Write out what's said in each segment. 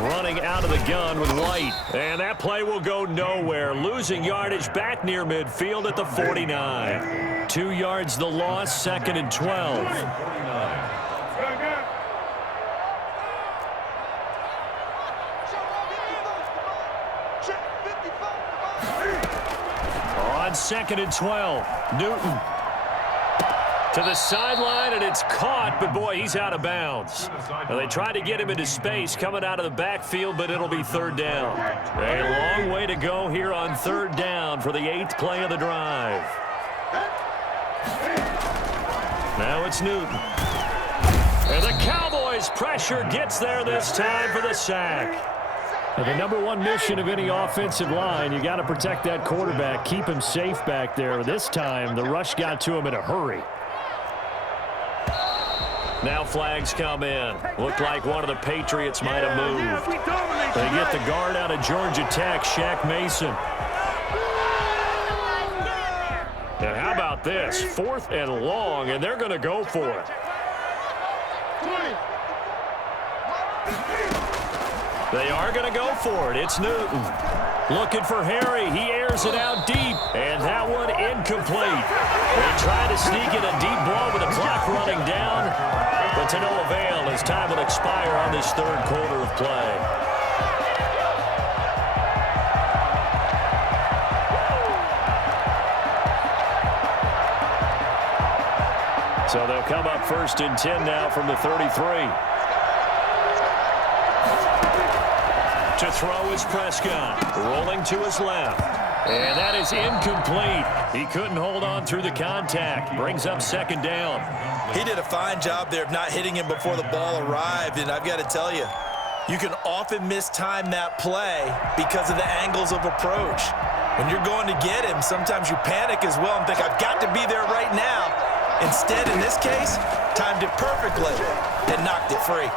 running out of the gun with White. And that play will go nowhere. Losing yardage back near midfield at the 49. 2 yards the loss, 2nd and 12. On 2nd and 12, Newton to the sideline, and it's caught, but boy, he's out of bounds. Well, they tried to get him into space coming out of the backfield, but it'll be 3rd down. A long way to go here on 3rd down for the 8th play of the drive. Now it's Newton. And the Cowboys' pressure gets there this time for the sack. And the number one mission of any offensive line, you got to protect that quarterback, keep him safe back there. This time, the rush got to him in a hurry. Now flags come in. Looked like one of the Patriots might have moved. They get the guard out of Georgia Tech, Shaq Mason. And how about this? 4th and long, and they're going to go for it. They are going to go for it. It's Newton. Looking for Harry. He airs it out deep. And that one incomplete. They try to sneak in a deep ball with the clock running down. But to no avail as time will expire on this 3rd quarter of play. So they'll come up 1st and 10 now from the 33. To throw is Prescott, rolling to his left. And that is incomplete. He couldn't hold on through the contact. Brings up 2nd down. He did a fine job there of not hitting him before the ball arrived. And I've got to tell you, you can often mistime that play because of the angles of approach. When you're going to get him, sometimes you panic as well and think, I've got to be there right now. Instead, in this case, timed it perfectly and knocked it free.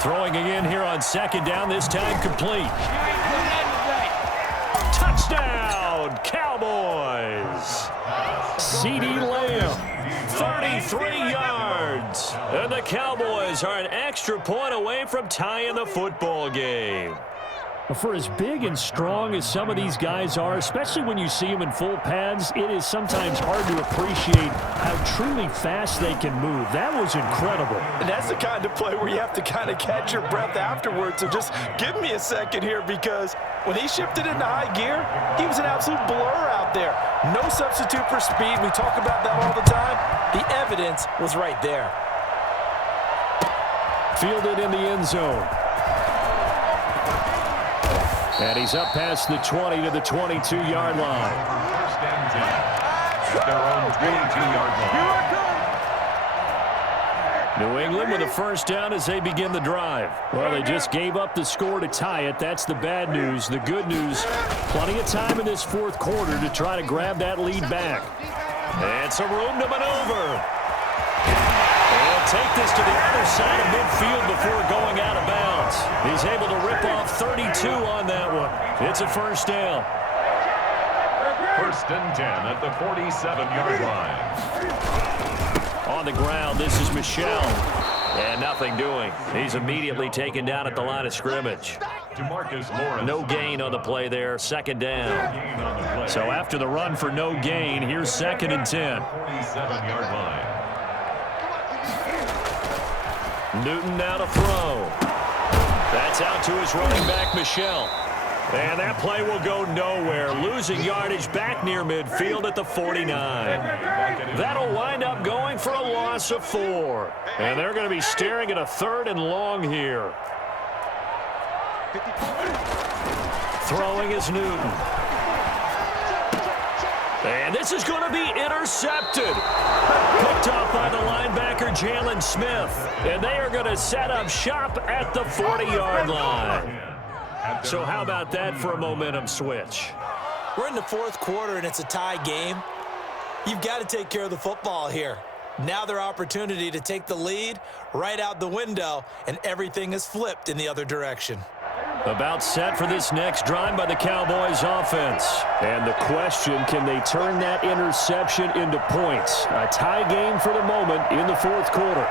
Throwing again here on 2nd down, this time complete. Touchdown, Cowboys. CeeDee Lamb, 33 yards. And the Cowboys are an extra point away from tying the football game. For as big and strong as some of these guys are, especially when you see them in full pads, it is sometimes hard to appreciate how truly fast they can move. That was incredible. And that's the kind of play where you have to kind of catch your breath afterwards. So just give me a second here, because when he shifted into high gear, he was an absolute blur out there. No substitute for speed. We talk about that all the time. The evidence was right there. Fielded in the end zone. And he's up past the 20 to the 22-yard line. At their own 22-yard line. New England with a 1st down as they begin the drive. Well, they just gave up the score to tie it. That's the bad news. The good news, plenty of time in this 4th quarter to try to grab that lead back. And some room to maneuver. And take this to the other side of midfield before going out of bounds. He's able to rip off 32 on that one. It's a 1st down. 1st and 10 at the 47-yard line. On the ground, this is Michel. And nothing doing. He's immediately taken down at the line of scrimmage. No gain on the play there. 2nd down. So after the run for no gain, here's 2nd and 10. 47-yard line. Newton now to throw. That's out to his running back, Michel. And that play will go nowhere. Losing yardage back near midfield at the 49. That'll wind up going for a loss of 4. And they're going to be staring at a 3rd and long here. Throwing is Newton. And this is going to be intercepted. Picked off by the linebacker, Jalen Smith. And they are going to set up shop at the 40-yard line. So how about that for a momentum switch? We're in the 4th quarter, and it's a tie game. You've got to take care of the football here. Now their opportunity to take the lead right out the window, and everything is flipped in the other direction. About set for this next drive by the Cowboys offense. And the question, can they turn that interception into points? A tie game for the moment in the 4th quarter.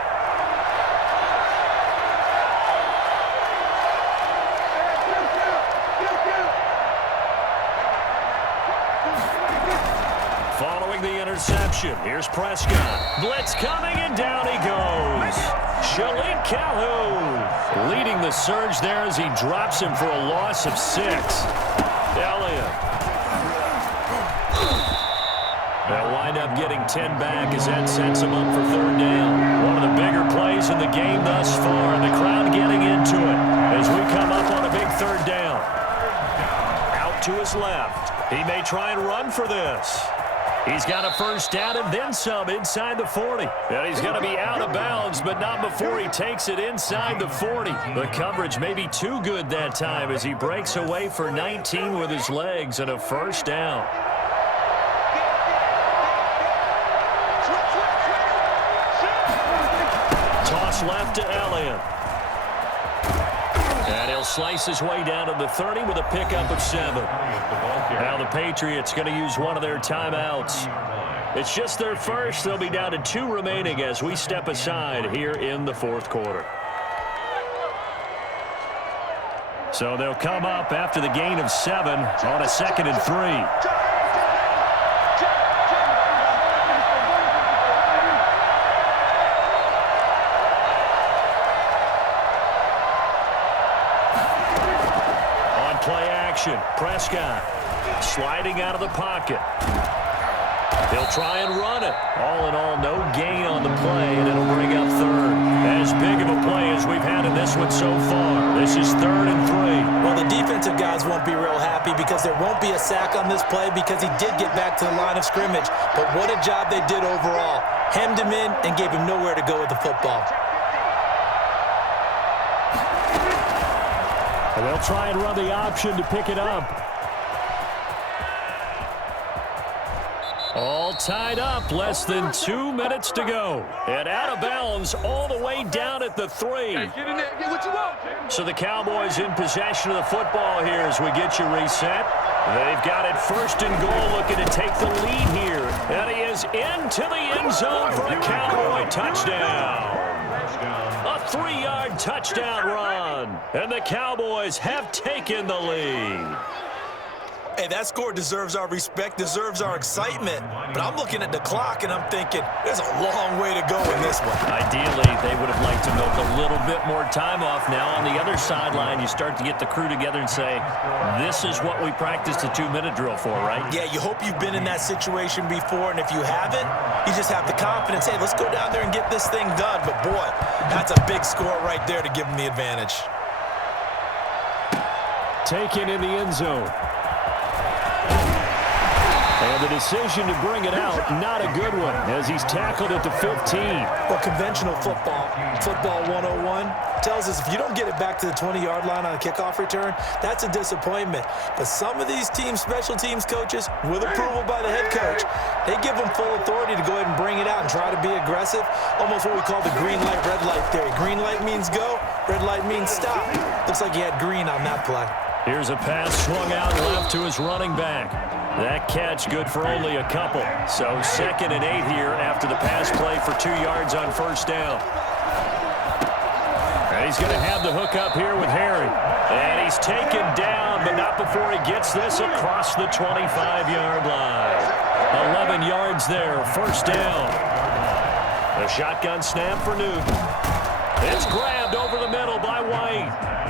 motion. Here's Prescott. Blitz coming, and down he goes. Shalik Calhoun leading the surge there as he drops him for a loss of 6. Elliott. They'll wind up getting 10 back as that sets him up for 3rd down. One of the bigger plays in the game thus far, and the crowd getting into it as we come up on a big 3rd down. Out to his left. He may try and run for this. He's got a 1st down and then some inside the 40. And he's going to be out of bounds, but not before he takes it inside the 40. The coverage may be too good that time as he breaks away for 19 with his legs and a 1st down. Toss left to Elliott. And he'll slice his way down to the 30 with a pickup of 7. Now the Patriots going to use one of their timeouts. It's just their first. They'll be down to 2 remaining as we step aside here in the 4th quarter. So they'll come up after the gain of 7 on a 2nd and 3. Prescott sliding out of the pocket. He'll try and run it. All in all, no gain on the play, and it'll bring up 3rd. As big of a play as we've had in this one so far. This is 3rd and 3. Well, the defensive guys won't be real happy because there won't be a sack on this play because he did get back to the line of scrimmage. But what a job they did overall. Hemmed him in and gave him nowhere to go with the football. And they'll try and run the option to pick it up. All tied up, less than 2 minutes to go. And out of bounds all the way down at the 3. Hey, get in there, get what you want. So the Cowboys in possession of the football here as we get you reset. They've got it 1st and goal, looking to take the lead here. And he is into the end zone for a Cowboy touchdown. A 3-yard touchdown run. And the Cowboys have taken the lead. Hey, that score deserves our respect, deserves our excitement. But I'm looking at the clock, and I'm thinking, there's a long way to go in this one. Ideally, they would have liked to milk a little bit more time off. Now, on the other sideline, you start to get the crew together and say, this is what we practiced a 2-minute drill for, right? Yeah, you hope you've been in that situation before, and if you haven't, you just have the confidence, hey, let's go down there and get this thing done. But, boy, that's a big score right there to give them the advantage. Taken in the end zone. And the decision to bring it out, not a good one, as he's tackled at the 15. Well, conventional football 101, tells us if you don't get it back to the 20-yard line on a kickoff return, that's a disappointment. But some of these special teams coaches, with approval by the head coach, they give them full authority to go ahead and bring it out and try to be aggressive, almost what we call the green light, red light theory. Green light means go, red light means stop. Looks like he had green on that play. Here's a pass swung out left to his running back. That catch good for only a couple. So 2nd and 8 here after the pass play for 2 yards on 1st down. And he's going to have the hook up here with Harry. And he's taken down, but not before he gets this across the 25-yard line. 11 yards there, 1st down. A shotgun snap for Newton. It's grabbed over the middle by White.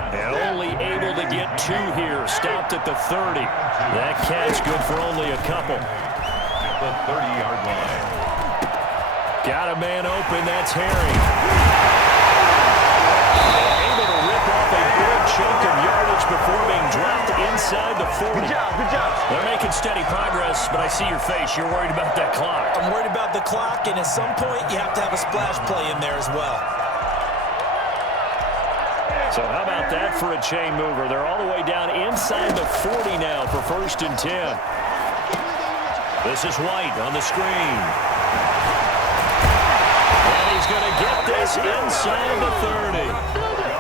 And only able to get 2 here. Stopped at the 30. That catch good for only a couple. At the 30-yard line. Got a man open. That's Harry. Able to rip off a big chunk of yardage before being dropped inside the 40. Good job, good job. They're making steady progress, but I see your face. You're worried about that clock. I'm worried about the clock, and at some point, you have to have a splash play in there as well. So how about that for a chain mover? They're all the way down inside the 40 now for 1st and 10. This is White on the screen. And he's going to get this inside the 30.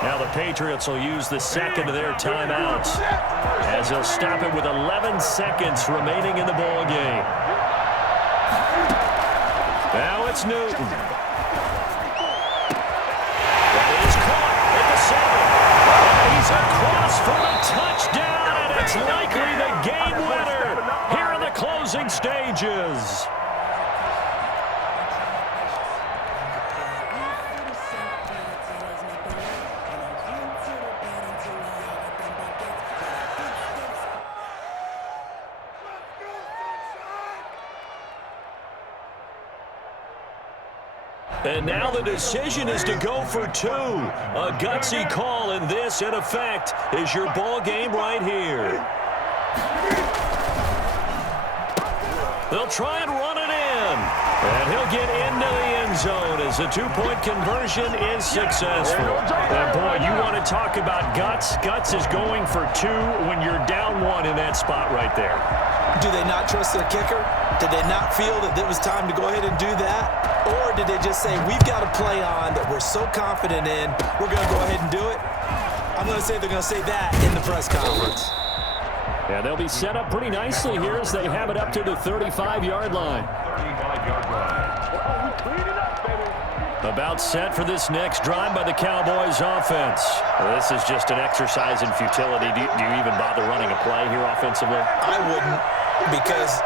Now the Patriots will use the 2nd of their timeouts as they'll stop it with 11 seconds remaining in the ball game. Now it's Newton. He's across for a touchdown, and it's likely the game winner here in the closing stages. And now the decision is to go for 2. A gutsy call, and this, in effect, is your ball game right here. They'll try and run it in. And he'll get into the end zone as the 2-point conversion is successful. And boy, you want to talk about guts. Guts is going for 2 when you're down 1 in that spot right there. Do they not trust their kicker? Did they not feel that it was time to go ahead and do that? Or did they just say, we've got a play on that we're so confident in, we're going to go ahead and do it? I'm going to say they're going to say that in the press conference. Yeah, they'll be set up pretty nicely here as they have it up to the 35-yard line. 35-yard line. About set for this next drive by the Cowboys offense. This is just an exercise in futility. Do you even bother running a play here offensively? I wouldn't, because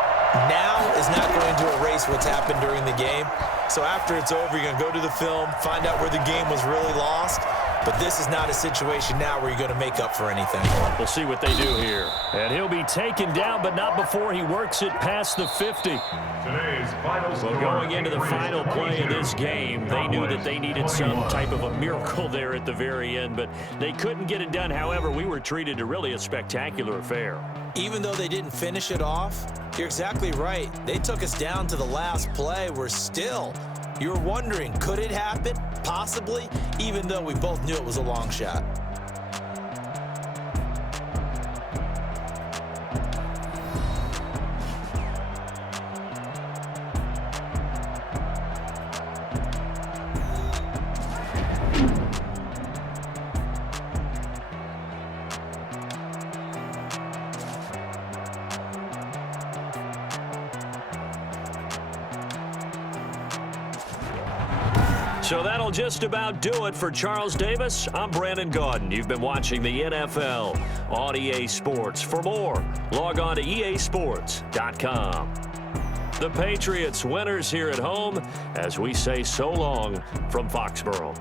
now is not going to erase what's happened during the game. So after it's over, you're going to go to the film, find out where the game was really lost. But this is not a situation now where you're going to make up for anything. We'll see what they do here. And he'll be taken down, but not before he works it past the 50. Today's final score. Well, going into the final play of this game, they knew that they needed some type of a miracle there at the very end, but they couldn't get it done. However, we were treated to really a spectacular affair. Even though they didn't finish it off, you're exactly right. They took us down to the last play. You're wondering, could it happen? Possibly, even though we both knew it was a long shot. So that'll just about do it for Charles Davis. I'm Brandon Gaudin. You've been watching the NFL on EA Sports. For more, log on to easports.com. The Patriots winners here at home as we say so long from Foxborough.